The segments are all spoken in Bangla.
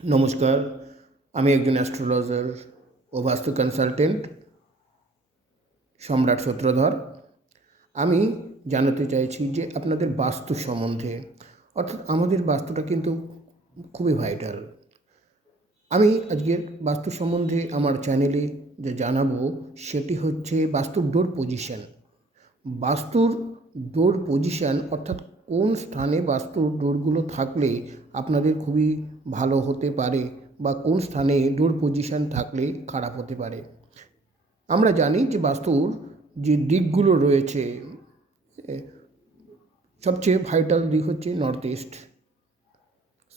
নমস্কার, আমি একজন অ্যাস্ট্রোলজার ও বাস্তু কনসালটেন্ট সম্রাট সূত্রধর। আমি জানাতে চাইছি যে আপনাদের বাস্তু সম্বন্ধে, অর্থাৎ আমাদের বাস্তুটা কিন্তু খুবই ভাইটাল। আমি আজকের বাস্তু সম্বন্ধে আমার চ্যানেলে যে জানাবো সেটি হচ্ছে বাস্তুর ডোর পজিশন। বাস্তুর ডোর পজিশন অর্থাৎ কোন স্থানে বাস্তুর ডোরগুলো থাকলে আপনাদের খুবই ভালো হতে পারে বা কোন স্থানে ডোর পজিশন থাকলে খারাপ হতে পারে। আমরা জানি যে বাস্তুর যে দিকগুলো রয়েছে, সবচেয়ে ভাইটাল দিক হচ্ছে north east,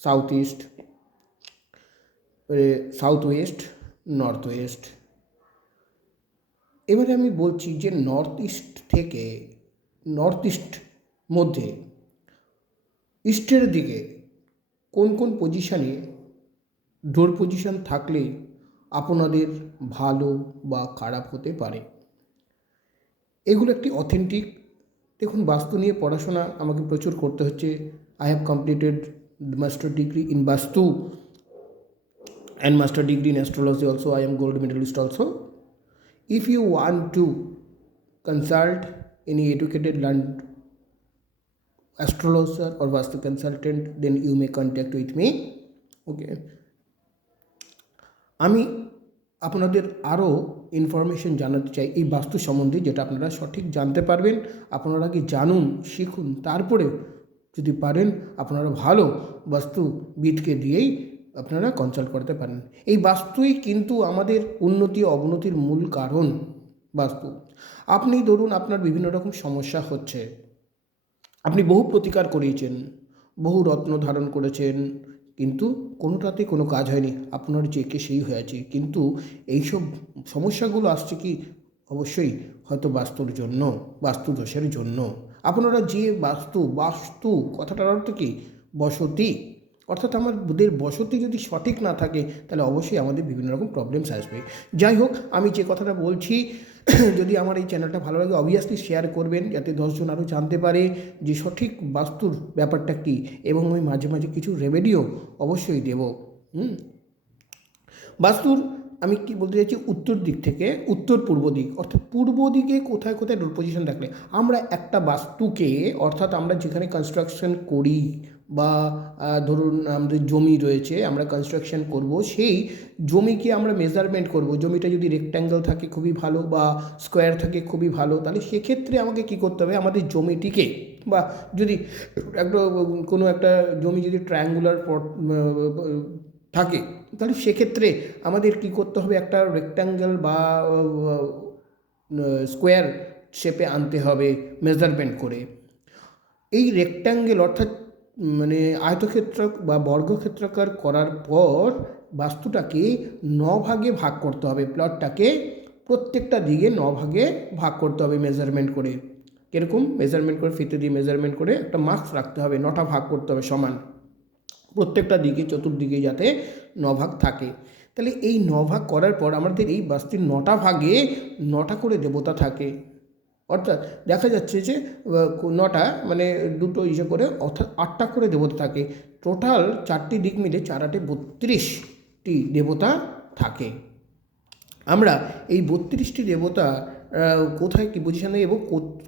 south east, south West, north West. এবারে আমি বলছি যে নর্থ ইস্ট মধ্যে ইস্টের দিকে কোন কোন পজিশানে ডোর পজিশন থাকলে আপনাদের ভালো বা খারাপ হতে পারে। এগুলো একটি অথেন্টিক। দেখুন, বাস্তু নিয়ে পড়াশোনা আমাকে প্রচুর করতে হচ্ছে। I have completed master degree in বাস্তু and master degree in astrology also. I am gold medalist also. If you want to consult any educated learned astrologer or vastu consultant, then you may contact with me. Okay, আমি আপনাদের আরও ইনফরমেশন জানাতে চাই এই বাস্তু সম্বন্ধে, যেটা আপনারা সঠিক জানতে পারবেন। আপনারা আগে জানুন, শিখুন, তারপরে যদি পারেন আপনারা ভালো বাস্তুবিদকে দিয়েই আপনারা কনসাল্ট করতে পারেন। এই বাস্তুই কিন্তু আমাদের উন্নতি অবনতির মূল কারণ। বাস্তু, আপনি ধরুন আপনার বিভিন্ন রকম সমস্যা হচ্ছে, আপনি বহু প্রতিকার করিয়েছেন, বহু রত্ন ধারণ করেছেন, কিন্তু কোনোটাতে কোনো কাজ হয়নি, আপনার যে কে সেই হয়েছে। কিন্তু এইসব সমস্যাগুলো আসছে কি অবশ্যই হয়তো বাস্তুর জন্য, বাস্তু দোষের জন্য। আপনারা যে বাস্তু কথাটার অর্থ কি? বসতি। অর্থাৎ আমাদের বসতি যদি সঠিক না থাকে তাহলে অবশ্যই আমাদের বিভিন্ন রকম প্রবলেমস আসবে। যাই হোক, আমি যে কথাটা বলছি, যদি আমার এই চ্যানেলটা ভালো লাগে অবভিয়াসলি শেয়ার করবেন, যাতে 10 জন আরও জানতে পারে যে সঠিক বাস্তুর ব্যাপারটা কী। এবং আমি মাঝে মাঝে কিছু রেমেডিও অবশ্যই দেব। বাস্তুর আমি কি বলতে চাইছি, উত্তর দিক থেকে উত্তর পূর্ব দিক, অর্থাৎ পূর্ব দিকে কোথায় কোথায় ডোর পজিশন থাকলে আমরা একটা বাস্তুকে, অর্থাৎ আমরা যেখানে কনস্ট্রাকশন করি বা ধরুন আমাদের জমি রয়েছে, আমরা কনস্ট্রাকশন করব, সেই জমিকে আমরা মেজারমেন্ট করব। জমিটা যদি রেক্ট্যাঙ্গেল থাকে খুবই ভালো, বা স্কোয়ার থাকে খুবই ভালো। তাহলে সেক্ষেত্রে আমাকে কী করতে হবে, আমাদের জমিটিকে, বা যদি একটা কোনো একটা জমি যদি ট্রায়াঙ্গুলার থাকে, তাহলে সেক্ষেত্রে আমাদের কী করতে হবে, একটা রেক্ট্যাঙ্গেল বা স্কোয়ার শেপে আনতে হবে মেজারমেন্ট করে। এই রেক্ট্যাঙ্গেল অর্থাৎ মানে আয়তক্ষেত্র বা বর্গক্ষেত্রাকার করার পর বাস্তুটাকে 9 ভাগে ভাগ করতে হবে। প্লটটাকে প্রত্যেকটা দিকে 9 ভাগে ভাগ করতে হবে মেজারমেন্ট করে। কীরকম মেজারমেন্ট করে? ফিতে দিয়ে মেজারমেন্ট করে একটা মার্কস রাখতে হবে, 9টা ভাগ করতে হবে সমান, প্রত্যেকটা দিকে চতুর্দিকে যাতে 9 ভাগ থাকে। তাহলে এই 9 ভাগ করার পর আমাদের এই বাস্তুর 9টা ভাগে 9টা করে দেবতা থাকে। অর্থাৎ দেখা যাচ্ছে যে 9টা মানে দুটো ইসে করে, অর্থাৎ 8টা করে দেবতা থাকে। টোটাল 4টি দিক মিলে 4 8 32টি দেবতা থাকে। আমরা এই 32টি দেবতা কোথায় কী পজিশানে এবং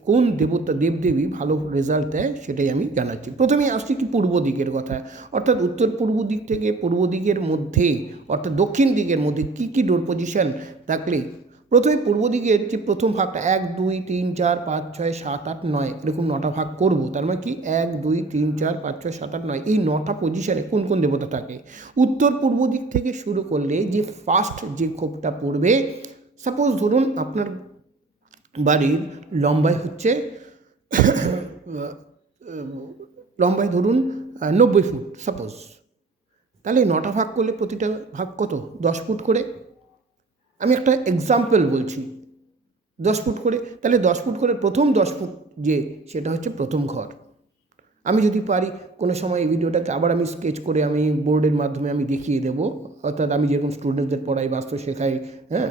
কোন দেবতা দেবদেবী ভালো রেজাল্ট দেয় সেটাই আমি জানাচ্ছি। প্রথমেই আসছি কি পূর্ব দিকের কথা, অর্থাৎ উত্তর পূর্ব দিক থেকে পূর্ব দিকের মধ্যে, অর্থাৎ দক্ষিণ দিকের মধ্যে কী কী ডোর পজিশান থাকলে। প্রথমে পূর্ব দিকের যে প্রথম ভাগটা 1 2 3 4 5 6 7 8 9 এরকম 9টা ভাগ করব। তার মানে কি 1 2 3 4 5 6 7 8 9 এই 9টা পজিশানে কোন কোন দেবতা থাকে। উত্তর পূর্ব দিক থেকে শুরু করলে যে ফার্স্ট যে খোপটা পড়বে, সাপোজ ধরুন আপনার বাড়ির লম্বাই হচ্ছে ধরুন 90 ফুট সাপোজ, তাহলে 9টা ভাগ করলে প্রতিটা ভাগ কত? 10 ফুট করে। আমি একটা এক্সাম্পল বলছি, 10 ফুট করে। তাহলে 10 ফুট করে প্রথম 10 ফুট যে সেটা হচ্ছে প্রথম ঘর। আমি যদি পারি কোনো সময় এই ভিডিওটাকে আবার আমি স্কেচ করে আমি বোর্ডের মাধ্যমে আমি দেখিয়ে দেবো। অর্থাৎ আমি যেরকম স্টুডেন্টদের পড়াই, বাস্তু শেখাই, হ্যাঁ,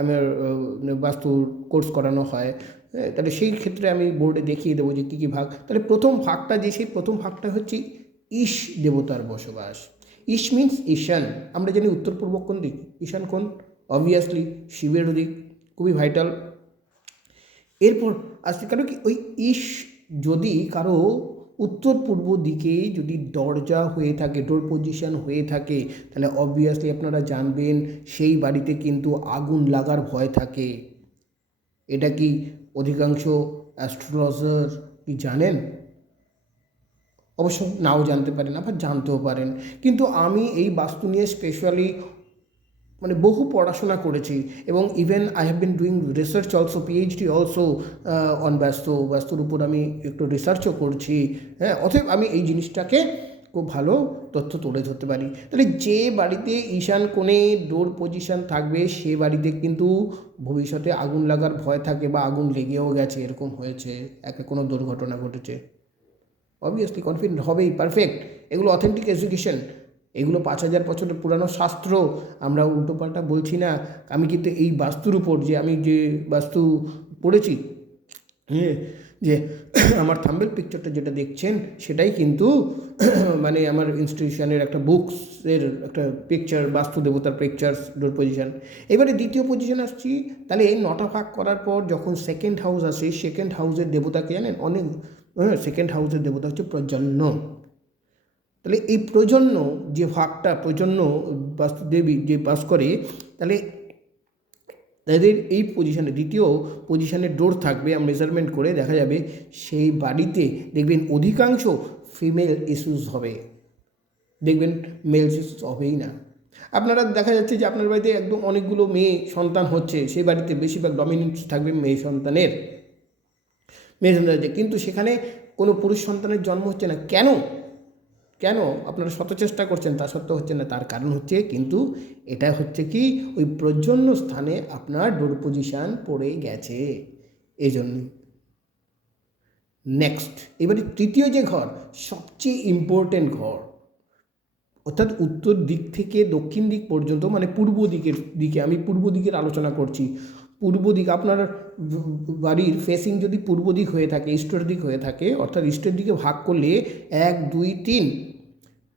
আমার বাস্তু কোর্স করানো হয়, তাহলে সেই ক্ষেত্রে আমি বোর্ডে দেখিয়ে দেবো যে কী কী ভাগ। তাহলে প্রথম ভাগটা যে, সেই প্রথম ভাগটা হচ্ছে ঈশ দেবতার বসবাস। ইশ মিন্স ঈশান, আমরা জানি উত্তর পূর্ব কোন দিক, ঈশান কোন, অবভিয়াসলি শিবের দিক, খুবই ভাইটাল। এরপর আসছে কারণ কি ওই ইশ যদি কারো উত্তর পূর্ব দিকে যদি দরজা হয়ে থাকে, ডোর পজিশন হয়ে থাকে, তাহলে অবভিয়াসলি আপনারা জানবেন সেই বাড়িতে কিন্তু আগুন লাগার ভয় থাকে। এটা কি অধিকাংশ অ্যাস্ট্রোলজার কি জানেন? অবশ্য নাও জানতে পারেন, আবার জানতেও পারেন। কিন্তু আমি এই বাস্তু নিয়ে স্পেশালি মানে বহু পড়াশোনা করেছি, এবং even I have been doing research also, PhD also on বাস্তুর উপর আমি একটু রিসার্চও করছি। হ্যাঁ, অতএব আমি এই জিনিসটাকে খুব ভালো তথ্য তুলে ধরতে পারি। তাহলে যে বাড়িতে ঈশান কোণে ডোর পজিশন থাকবে সে বাড়িতে কিন্তু ভবিষ্যতে আগুন লাগার ভয় থাকে, বা আগুন লেগেও গেছে, এরকম হয়েছে, কোনো দুর্ঘটনা ঘটেছে, অবভিয়াসলি কনফিডেন্ট হবেই। পারফেক্ট, এগুলো অথেন্টিক এডুকেশন, এগুলো 5,000 বছরের পুরানো শাস্ত্র, আমরা উল্টোপাল্টা বলছি না। আমি কিন্তু এই বাস্তুর উপর যে আমি যে বাস্তু পড়েছি, হ্যাঁ, যে আমার থাম্বেল পিকচারটা যেটা দেখছেন সেটাই কিন্তু মানে আমার ইনস্টিটিউশনের একটা বুকসের একটা পিকচার, বাস্তু দেবতার পিকচার, ডোর পজিশন। এবারে দ্বিতীয় পজিশন আসছি, তাহলে এই 9টা ভাগ করার পর যখন সেকেন্ড হাউস আসে, সেকেন্ড হাউসের দেবতাকে জানেন অনেক, সেকেন্ড হাউসের দেবতা হচ্ছে প্রজন্ম। তাহলে এই প্রজন্ম যে ভাগটা, প্রজন্ম বাস্তুদেবী যে বাস করে, তাহলে তাদের এই পজিশানে দ্বিতীয় পজিশানে ডোর থাকবে, মেজারমেন্ট করে দেখা যাবে সেই বাড়িতে দেখবেন অধিকাংশ ফিমেল ইস্যুস হবে, দেখবেন মেল ইস্যুস হবেই না। আপনারা দেখা যাচ্ছে যে আপনার বাড়িতে একদম অনেকগুলো মেয়ে সন্তান হচ্ছে, সেই বাড়িতে বেশিরভাগ ডমিনেন্স থাকবে মেয়ে সন্তানের, কিন্তু সেখানে কোনো পুরুষ সন্তানের জন্ম হচ্ছে না। কেন কেন আপনারা শত চেষ্টা করছেন তা সত্ত্বেও হচ্ছে না? তার কারণ হচ্ছে কিন্তু এটা হচ্ছে কি ওই প্রজন্ম স্থানে আপনার ডোর পজিশান পড়ে গেছে, এই জন্য। নেক্সট, এবারে তৃতীয় যে ঘর, সবচেয়ে ইম্পর্টেন্ট ঘর, অর্থাৎ উত্তর দিক থেকে দক্ষিণ দিক পর্যন্ত, মানে পূর্ব দিকে আমি পূর্ব দিকের আলোচনা করছি। পূর্ব দিক, আপনার বাড়ির ফেসিং যদি পূর্ব দিক হয়ে থাকে, ইস্টের দিক হয়ে থাকে, অর্থাৎ ইস্টের দিকে ভাগ করলে 1, 2, 3,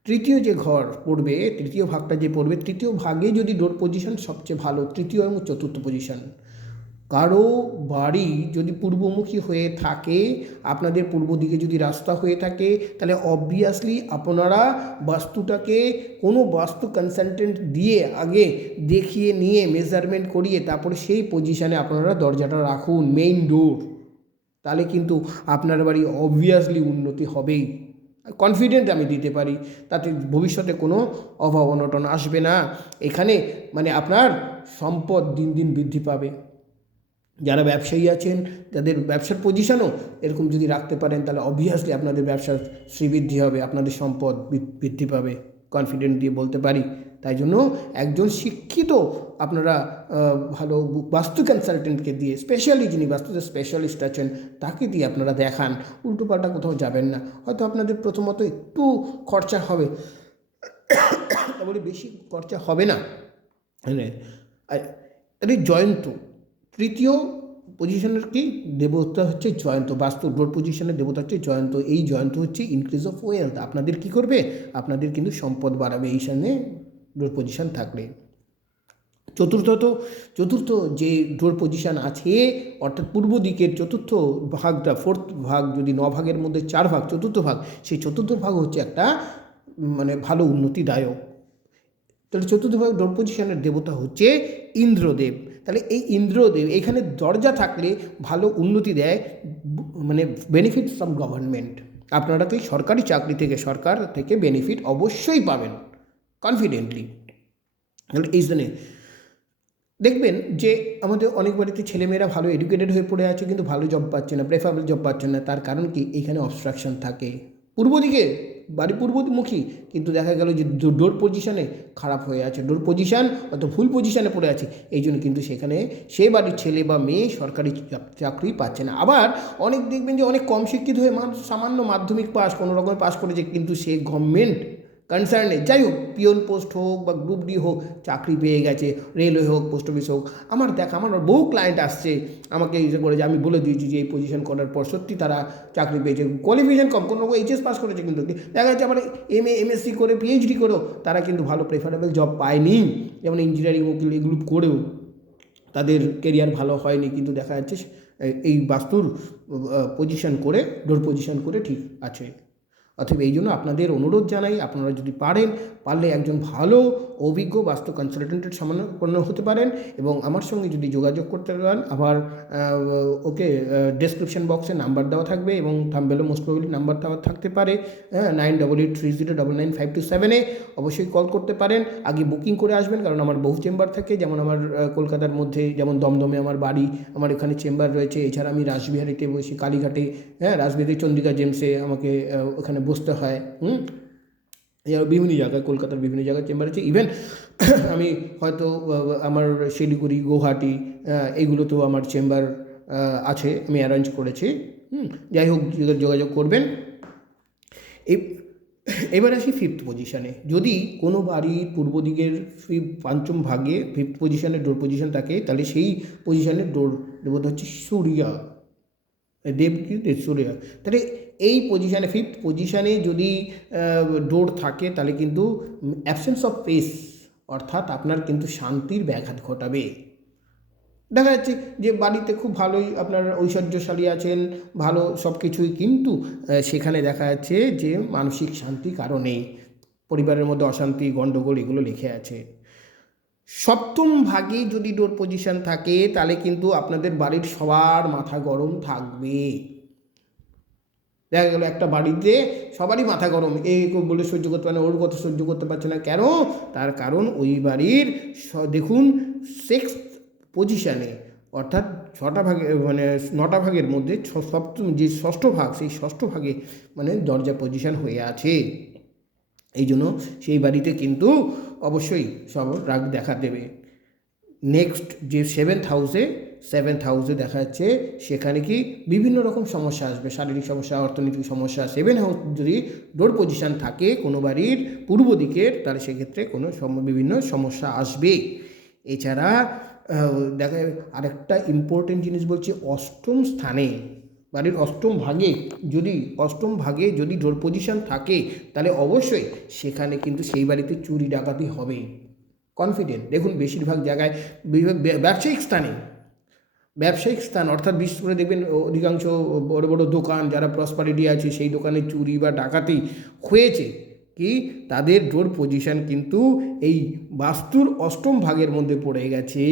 তৃতীয় যে ঘর পড়বে, তৃতীয় ভাগটা যে পড়বে, তৃতীয় ভাগে যদি ডোর পজিশন সবচেয়ে ভালো, তৃতীয় এবং চতুর্থ পজিশন। কারো বাড়ি যদি পূর্বমুখী হয়ে থাকে, আপনাদের পূর্ব দিকে যদি রাস্তা হয়ে থাকে, তাহলে অবভিয়াসলি আপনারা বাস্তুটাকে কোনো বাস্তু কনসালটেন্ট দিয়ে আগে দেখিয়ে নিয়ে মেজারমেন্ট করিয়ে তারপরে সেই পজিশানে আপনারা দরজাটা রাখুন, মেইন ডোর। তাহলে কিন্তু আপনার বাড়ি অবভিয়াসলি উন্নতি হবেই, কনফিডেন্ট আমি দিতে পারি। তাতে ভবিষ্যতে কোনো অভাব অনটন আসবে না। এখানে মানে আপনার সম্পদ দিন দিন বৃদ্ধি পাবে। যারা ব্যবসায়ী আছেন তাদের ব্যবসার পজিশনও এরকম যদি রাখতে পারেন, তাহলে অবভিয়াসলি আপনাদের ব্যবসার শ্রীবৃদ্ধি হবে, আপনাদের সম্পদ বৃদ্ধি পাবে, কনফিডেন্ট দিয়ে বলতে পারি। তাই জন্য একজন শিক্ষিত আপনারা ভালো বাস্তু কনসালটেন্টকে দিয়ে, স্পেশালি যিনি বাস্তুতে স্পেশালিস্ট আছেন তাকে দিয়ে আপনারা দেখান, উল্টোপাল্টা কোথাও যাবেন না। হয়তো আপনাদের প্রথমত একটু খরচা হবে, তারপরে বেশি খরচা হবে না। হ্যাঁ, জয়ন্ত তৃতীয় পজিশনের কি দেবতা হচ্ছে জয়ন্ত, বাস্তু ডোর পজিশনের দেবতা হচ্ছে জয়ন্ত। এই জয়ন্ত হচ্ছে ইনক্রিজ অফ ওয়েলথ, আপনাদের কি করবে, আপনাদের কিন্তু সম্পদ বাড়াবে এই সামনে ডোর পজিশন থাকলে। চতুর্থ যে ডোর পজিশন আছে, অর্থাৎ পূর্ব দিকের চতুর্থ ভাগটা, ফোর্থ ভাগ, যদি 9 ভাগের মধ্যে 4 ভাগ চতুর্থ ভাগ, সেই চতুর্থ ভাগ হচ্ছে একটা মানে ভালো উন্নতিদায়ক। তাহলে চতুর্থ ভাগ ডোর পজিশনের দেবতা হচ্ছে ইন্দ্রদেব। তাহলে এই ইন্দ্রদেব এখানে দরজা থাকলে ভালো উন্নতি দেয়, মানে বেনিফিট ফ্রম গভর্নমেন্ট। আপনারা কি সরকারি চাকরি থেকে, সরকার থেকে বেনিফিট অবশ্যই পাবেন কনফিডেন্টলি। তাহলে এই জন্যে দেখবেন যে আমাদের অনেক বাড়িতে ছেলেমেয়েরা ভালো এডুকেটেড হয়ে পড়ে আছে কিন্তু ভালো জব পাচ্ছে না, প্রেফারেবল জব পাচ্ছে না। তার কারণ কি, এখানে অবস্ট্রাকশন থাকে পূর্ব দিকে, বাড়ি পূর্বমুখী, কিন্তু দেখা গেল যে ডোর পজিশানে খারাপ হয়ে আছে, ডোর পজিশান অত ভুল পজিশানে পড়ে আছে, এই জন্য কিন্তু সেখানে সে বাড়ির ছেলে বা মেয়ে সরকারি চাকরি পাচ্ছে না। আবার অনেক দেখবেন যে অনেক কম শিক্ষিত হয়ে সামান্য মাধ্যমিক পাস, কোনো রকমের পাস করেছে, কিন্তু সে গভর্নমেন্ট কনসার্নে, যাই হোক পিওন পোস্ট হোক বা গ্রুপ ডি হোক, চাকরি পেয়ে গেছে, রেলওয়ে হোক, পোস্ট অফিস হোক, আমার বহু ক্লায়েন্ট আসছে আমাকে ইয়ে করে, যে আমি বলে দিয়েছি যে এই পজিশন করার পর সত্যি তারা চাকরি পেয়েছে, কোয়ালিফিকেশন কম, কোনো এইচএস পাস করেছে, কিন্তু দেখা যাচ্ছে আমার এমএসসি করে পিএইচডি করেও তারা কিন্তু ভালো প্রেফারেবল জব পায়নি, যেমন ইঞ্জিনিয়ারিং উকিল এগুলো করেও তাদের কেরিয়ার ভালো হয়নি, কিন্তু দেখা যাচ্ছে এই বাস্তুর পজিশন করে, ডোর পজিশন করে ঠিক আছে। অতএব এই জন্য আপনাদের অনুরোধ জানাই, আপনারা যদি পারলে একজন ভালো অভিজ্ঞ বাস্তু কনসালটেন্টের সামনাপন্ন হতে পারেন, এবং আমার সঙ্গে যদি যোগাযোগ করতে পারেন, আমার ওকে ডেসক্রিপশন বক্সে নাম্বার দেওয়া থাকবে এবং থাম্বনেলে মোস্ট প্রবাবলি নাম্বার দেওয়া থাকতে পারে, 9883099527 অবশ্যই কল করতে পারেন। আগে বুকিং করে আসবেন, কারণ আমার বহু চেম্বার থাকে, যেমন আমার কলকাতার মধ্যে যেমন দমদমে আমার বাড়ি, আমার এখানে চেম্বার রয়েছে, এছাড়া আমি রাসবিহারিতে বসি, কালীঘাটে, রাসবিহারি চন্দ্রিকা জেমসে আমাকে ওখানে বসতে হয়, বিভিন্ন জায়গায়, কলকাতার বিভিন্ন জায়গায় চেম্বার আছে। ইভেন আমি হয়তো আমার শিলিগুড়ি, গুয়াহাটি এইগুলোতেও আমার চেম্বার আছে, আমি অ্যারেঞ্জ করেছি। যাই হোক, যোগাযোগ করবেন। এবার আসি ফিফথ পজিশানে। যদি কোনো বাড়ির পূর্ব দিকের পঞ্চম ভাগে ফিফথ পজিশানে ডোর পজিশন থাকে, তাহলে সেই পজিশানের ডোর দেবতা হচ্ছে সূর্য, দেব কি সূর্য। তাহলে এই পজিশানে, ফিফথ পজিশানে যদি ডোর থাকে, তাহলে কিন্তু অ্যাবসেন্স অফ পেস, অর্থাৎ আপনার কিন্তু শান্তির ব্যাঘাত ঘটাবে। দেখা যাচ্ছে যে বাড়িতে খুব ভালোই আপনার ঐশ্বর্যশালী আছেন, ভালো সব কিছুই, কিন্তু সেখানে দেখা যাচ্ছে যে মানসিক শান্তি কারো নেই, পরিবারের মধ্যে অশান্তি, গণ্ডগোল এগুলো লিখে আছে। সপ্তম ভাগে যদি ডোর পজিশন থাকে, তাহলে কিন্তু আপনাদের বাড়ির সবার মাথা গরম থাকবে। দেখা গেল একটা বাড়িতে সবারই মাথা গরম, এ বলে সহ্য করতে পারে না, ওর কথা সহ্য করতে পারছে না, কেন? তার কারণ ওই বাড়ির দেখুন সিক্সথ পজিশানে, অর্থাৎ 6টা ভাগে, মানে 9টা ভাগের মধ্যে সপ্তম যে ষষ্ঠ ভাগ, সেই ষষ্ঠ ভাগে মানে দরজা পজিশান হয়ে আছে। এই জন্য সেই বাড়িতে কিন্তু অবশ্যই সব রাগ দেখা দেবে। নেক্সট যে সেভেন্থ হাউসে দেখা যাচ্ছে, সেখানে কি বিভিন্ন রকম সমস্যা আসবে, শারীরিক সমস্যা, অর্থনৈতিক সমস্যা। 7 হাউস যদি ডোর পজিশান থাকে কোনো বাড়ির পূর্ব দিকের, তাহলে সেক্ষেত্রে কোনো বিভিন্ন সমস্যা আসবে। এছাড়া দেখা আরেকটা ইম্পর্টেন্ট জিনিস বলছি, অষ্টম স্থানে, বাড়ির অষ্টম ভাগে যদি ডোর পজিশান থাকে, তাহলে অবশ্যই সেখানে কিন্তু সেই বাড়িতে চুরি ডাকাতি হবে, কনফিডেন্ট। দেখুন বেশিরভাগ জায়গায় ব্যবসায়িক স্থান অর্থাৎ বিশেষ করে দেখবেন অধিকাংশ বড় বড় দোকান, যারা প্রসপারিটি আছে, সেই দোকানে চুরি বা ডাকাতি হয়েছে কি, তাদের ডোর পজিশান কিন্তু এই বাস্তুর অষ্টম ভাগের মধ্যে পড়ে গেছে।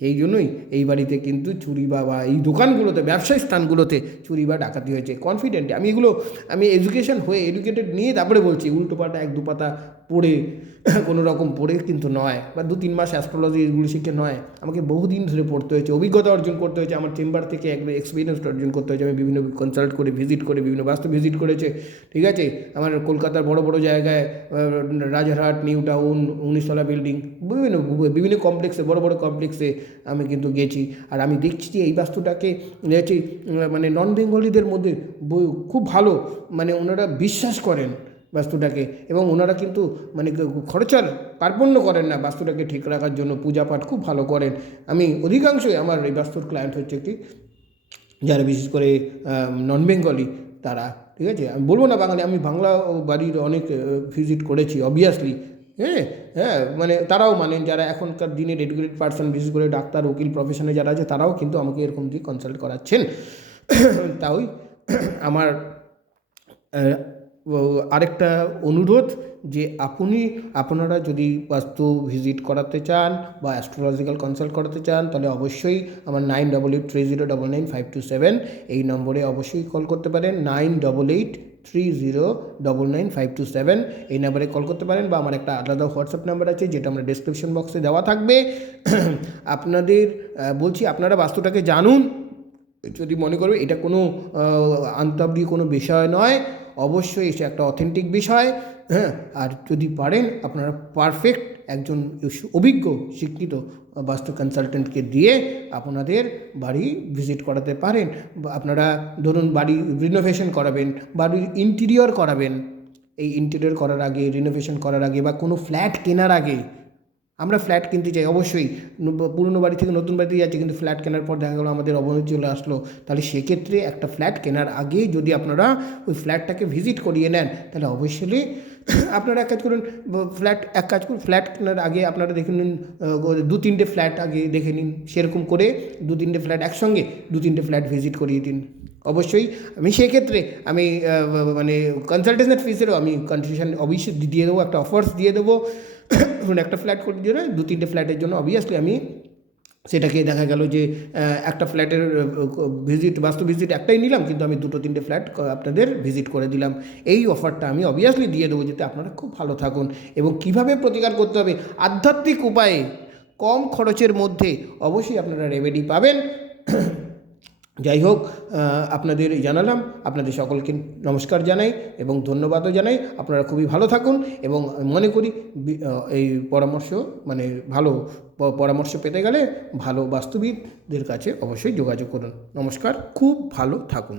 সেই জন্যই এই বাড়িতে কিন্তু চুরি বা এই দোকানগুলোতে, ব্যবসায়িক স্থানগুলোতে চুরি বা ডাকাতি হয়েছে, কনফিডেন্ট। আমি এডুকেটেড নিয়ে তারপরে বলছি, উল্টোপাটা 1-2 পাতা পড়ে কোনো রকম পড়ে কিন্তু নয়, বা 2-3 মাস অ্যাস্ট্রোলজি এগুলো শিখে নয়, আমাকে বহুদিন ধরে পড়তে হয়েছে, অভিজ্ঞতা অর্জন করতে হয়েছে, আমার চেম্বার থেকে এক্সপিরিয়েন্স অর্জন করতে হয়েছে। আমি বিভিন্ন কনসাল্ট করে, ভিজিট করে, বিভিন্ন বাস্তু ভিজিট করেছে, ঠিক আছে। আমার কলকাতার বড় বড় জায়গায়, রাজারহাট, নিউ টাউন, 19তলা বিল্ডিং, বিভিন্ন কমপ্লেক্সে, বড় বড় কমপ্লেক্সে আমি কিন্তু গেছি। আর আমি দেখছি যে এই বাস্তুটাকে মানে নন বেঙ্গলিদের মধ্যে খুব ভালো, মানে ওনারা বিশ্বাস করেন বাস্তুটাকে, এবং ওনারা কিন্তু মানে খরচার কার্পণ্য করেন না, বাস্তুটাকে ঠিক রাখার জন্য পূজা পাঠ খুব ভালো করেন। আমি অধিকাংশই আমার এই বাস্তুর ক্লায়েন্ট হচ্ছে কি, যারা বিশেষ করে নন বেঙ্গলি তারা, ঠিক আছে। আমি বলবো না বাঙালি, আমি বাংলা বাড়ির অনেক ভিজিট করেছি অবভিয়াসলি, মানে তারাও মানেন, যারা এখনকার দিনের এডুকেটেড পার্সন, বিশেষ করে ডাক্তার, উকিল প্রফেশনে যারা আছে, তারাও কিন্তু আমাকে এরকম দিয়ে কনসাল্ট করাচ্ছেন। তাই আমার আরেকটা অনুরোধ, যে আপনারা যদি বাস্তু ভিজিট করাতে চান বা অ্যাস্ট্রোলজিক্যাল কনসাল্ট করাতে চান, তাহলে অবশ্যই আমার 9883099527 এই নম্বরে অবশ্যই কল করতে পারেন। 9883099527 এই নাম্বারে কল করতে পারেন, বা আমার একটা আলাদা হোয়াটসঅ্যাপ নাম্বার আছে, যেটা আমার ডেসক্রিপশন বক্সে দেওয়া থাকবে। বলছি, আপনারা বাস্তুটাকে জানুন, যদি মনে করবে এটা কোনো আন্তঃব্যক্তিক কোনো বিষয় নয়, অবশ্যই এটা একটা অথেন্টিক বিষয়, আর যদি পারেন আপনারা পারফেক্ট একজন অভিজ্ঞ শিক্ষিত বাস্তু কনসালটেন্টকে দিয়ে আপনাদের বাড়ি ভিজিট করাতে পারেন। আপনারা ধরুন বাড়ি রিনোভেশন করাবেন, বাড়ির ইন্টেরিয়র করাবেন, এই ইন্টেরিয়র করার আগে, রিনোভেশন করার আগে বা কোনো ফ্ল্যাট কেনার আগে, আমরা ফ্ল্যাট কিনতে চাই অবশ্যই, পুরনো বাড়ি থেকে নতুন বাড়িতে যাচ্ছি, কিন্তু ফ্ল্যাট কেনার পর দেখা গেলো আমাদের অবনতি চলে আসলো, তাহলে সেক্ষেত্রে একটা ফ্ল্যাট কেনার আগে যদি আপনারা ওই ফ্ল্যাটটাকে ভিজিট করিয়ে নেন, তাহলে অবশ্যই আপনারা এক কাজ করুন, ফ্ল্যাট কেনার আগে আপনারা দেখে নিন, 2-3টে ফ্ল্যাট আগে দেখে নিন, সেরকম করে 2-3টে ফ্ল্যাট একসঙ্গে 2-3টে ফ্ল্যাট ভিজিট করিয়ে দিন। অবশ্যই আমি সেক্ষেত্রে আমি মানে কনসালটেশন ফিসেরও আমি কনসেশন অবশ্যই দিয়ে দেবো, একটা অফার্স দিয়ে দেবো। একটা ফ্ল্যাট করে দিয়ে 2-3টে ফ্ল্যাটের জন্য অবভিয়াসলি আমি সেটাকে দেখা গেল যে একটা ফ্ল্যাটের বাস্তু ভিজিট একটাই নিলাম, কিন্তু আমি 2-3টে ফ্ল্যাট আপনাদের ভিজিট করে দিলাম। এই অফারটা আমি অবভিয়াসলি দিয়ে দেবো, যাতে আপনারা খুব ভালো থাকুন। এবং কিভাবে প্রতিকার করতে হবে আধ্যাত্মিক উপায়ে কম খরচের মধ্যে, অবশ্যই আপনারা রেমেডি পাবেন। যাই হোক, আপনাদের জানালাম, আপনাদের সকলকে নমস্কার জানাই এবং ধন্যবাদও জানাই। আপনারা খুবই ভালো থাকুন এবং মনে করি এই পরামর্শ মানে ভালো পরামর্শ পেতে গেলে ভালো বাস্তুবিদদের কাছে অবশ্যই যোগাযোগ করুন। নমস্কার, খুব ভালো থাকুন।